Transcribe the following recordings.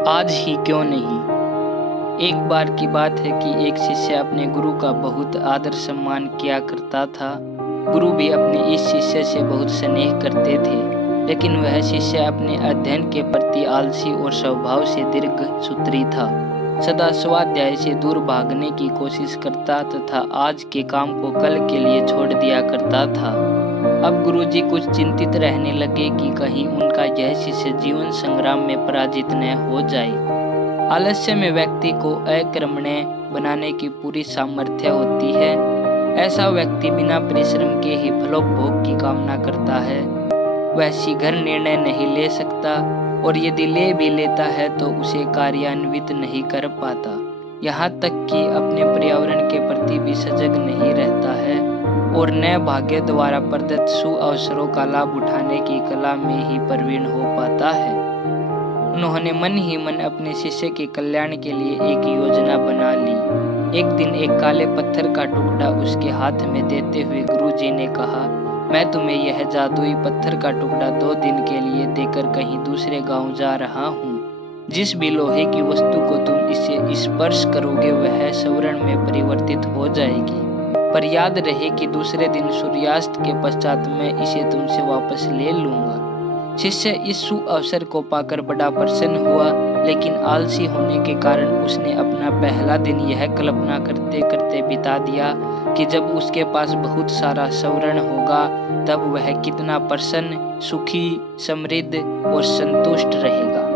आज ही क्यों नहीं। एक बार की बात है कि एक शिष्य अपने गुरु का बहुत आदर सम्मान किया करता था। गुरु भी अपने इस शिष्य से बहुत स्नेह करते थे, लेकिन वह शिष्य अपने अध्ययन के प्रति आलसी और स्वभाव से दीर्घसूत्री था। सदा स्वाध्याय से दूर भागने की कोशिश करता तथा आज के काम को कल के लिए छोड़ दिया करता था। अब गुरुजी कुछ चिंतित रहने लगे कि कहीं उनका यह शिष्य जीवन संग्राम में पराजित न हो जाए। आलस्य में व्यक्ति को अकर्मण्य बनाने की पूरी सामर्थ्य होती है। ऐसा व्यक्ति बिना परिश्रम के ही फलोपभोग की कामना करता है। वह शीघ्र निर्णय नहीं ले सकता और यदि ले भी लेता है तो उसे कार्यान्वित नहीं कर पाता। यहाँ तक कि अपने पर्यावरण के प्रति भी सजग नहीं रहता है और न भाग्य द्वारा प्रदत्त सुअवसरों का लाभ उठाने की कला में ही प्रवीण हो पाता है। उन्होंने मन ही मन अपने शिष्य के कल्याण के लिए एक योजना बना ली। एक दिन एक काले पत्थर का टुकड़ा उसके हाथ में देते हुए गुरुजी ने कहा, मैं तुम्हें यह जादुई पत्थर का टुकड़ा 2 दिन के लिए देकर कहीं दूसरे गांव जा रहा हूँ। जिस भी लोहे की वस्तु को तुम इसे स्पर्श करोगे वह स्वर्ण में परिवर्तित हो जाएगी। पर याद रहे कि दूसरे दिन सूर्यास्त के पश्चात मैं इसे तुमसे वापस ले लूंगा। शिष्य इस सुअवसर को पाकर बड़ा प्रसन्न हुआ, लेकिन आलसी होने के कारण उसने अपना पहला दिन यह कल्पना करते करते बिता दिया कि जब उसके पास बहुत सारा स्वर्ण होगा तब वह कितना प्रसन्न, सुखी, समृद्ध और संतुष्ट रहेगा।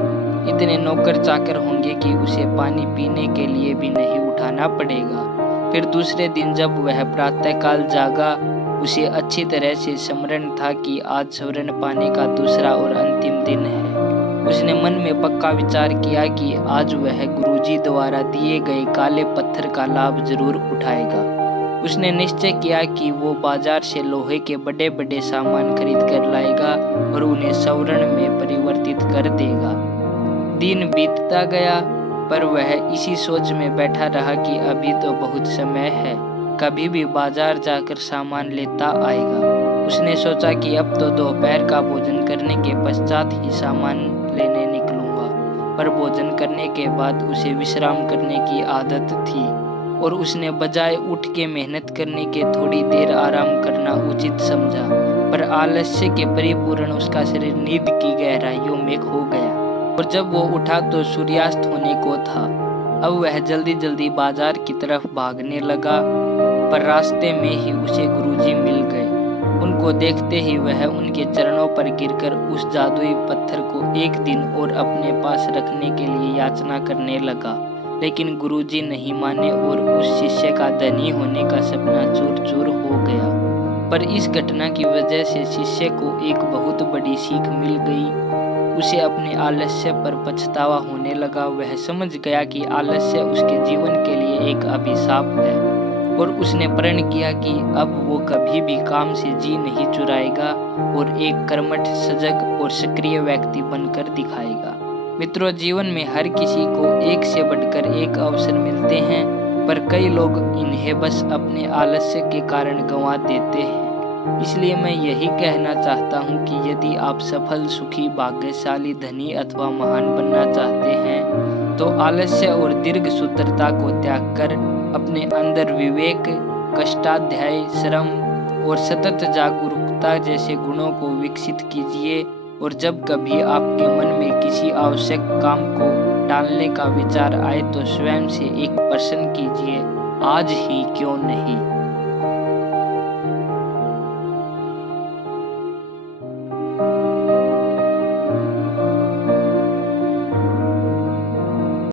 इतने नौकर चाकर होंगे कि उसे पानी पीने के लिए भी नहीं उठाना पड़ेगा। फिर दूसरे दिन जब वह प्रातःकाल जागा, उसे अच्छी तरह से स्मरण था कि आज स्वर्ण पाने का दूसरा और अंतिम दिन है। उसने मन में पक्का विचार किया कि आज वह गुरुजी द्वारा दिए गए काले पत्थर का लाभ जरूर उठाएगा। उसने निश्चय किया कि वो बाजार से लोहे के बड़े बड़े सामान खरीद कर लाएगा और उन्हें स्वर्ण में परिवर्तित कर देगा। दिन बीतता गया, पर वह इसी सोच में बैठा रहा कि अभी तो बहुत समय है, कभी भी बाजार जाकर सामान लेता आएगा। उसने सोचा कि अब तो दोपहर का भोजन करने के पश्चात ही सामान लेने निकलूंगा, पर भोजन करने के बाद उसे विश्राम करने की आदत थी और उसने बजाय उठ के मेहनत करने के थोड़ी देर आराम करना उचित समझा। पर आलस्य के परिपूर्ण उसका शरीर नींद की गहराइयों में खो गया और जब वो उठा तो सूर्यास्त होने को था। अब वह जल्दी जल्दी बाजार की तरफ भागने लगा, पर रास्ते में ही उसे गुरुजी मिल गए। उनको देखते ही वह उनके चरणों पर गिरकर उस जादुई पत्थर को एक दिन और अपने पास रखने के लिए याचना करने लगा, लेकिन गुरुजी नहीं माने और उस शिष्य का धनी होने का सपना चूर चूर हो गया। पर इस घटना की वजह से शिष्य को एक बहुत बड़ी सीख मिल गई। उसे अपने आलस्य पर पछतावा होने लगा। वह समझ गया कि आलस्य उसके जीवन के लिए एक अभिशाप है और उसने प्रण किया कि अब वो कभी भी काम से जी नहीं चुराएगा और एक कर्मठ, सजग और सक्रिय व्यक्ति बनकर दिखाएगा। मित्रों, जीवन में हर किसी को एक से बढ़कर एक अवसर मिलते हैं, पर कई लोग इन्हें बस अपने आलस्य के कारण गंवा देते हैं। इसलिए मैं यही कहना चाहता हूँ कि यदि आप सफल, सुखी, भाग्यशाली, धनी अथवा महान बनना चाहते हैं तो आलस्य और दीर्घ सूत्रता को त्याग कर अपने अंदर विवेक, कष्टाध्याय, श्रम और सतत जागरूकता जैसे गुणों को विकसित कीजिए। और जब कभी आपके मन में किसी आवश्यक काम को टालने का विचार आए तो स्वयं से एक प्रश्न कीजिए, आज ही क्यों नहीं।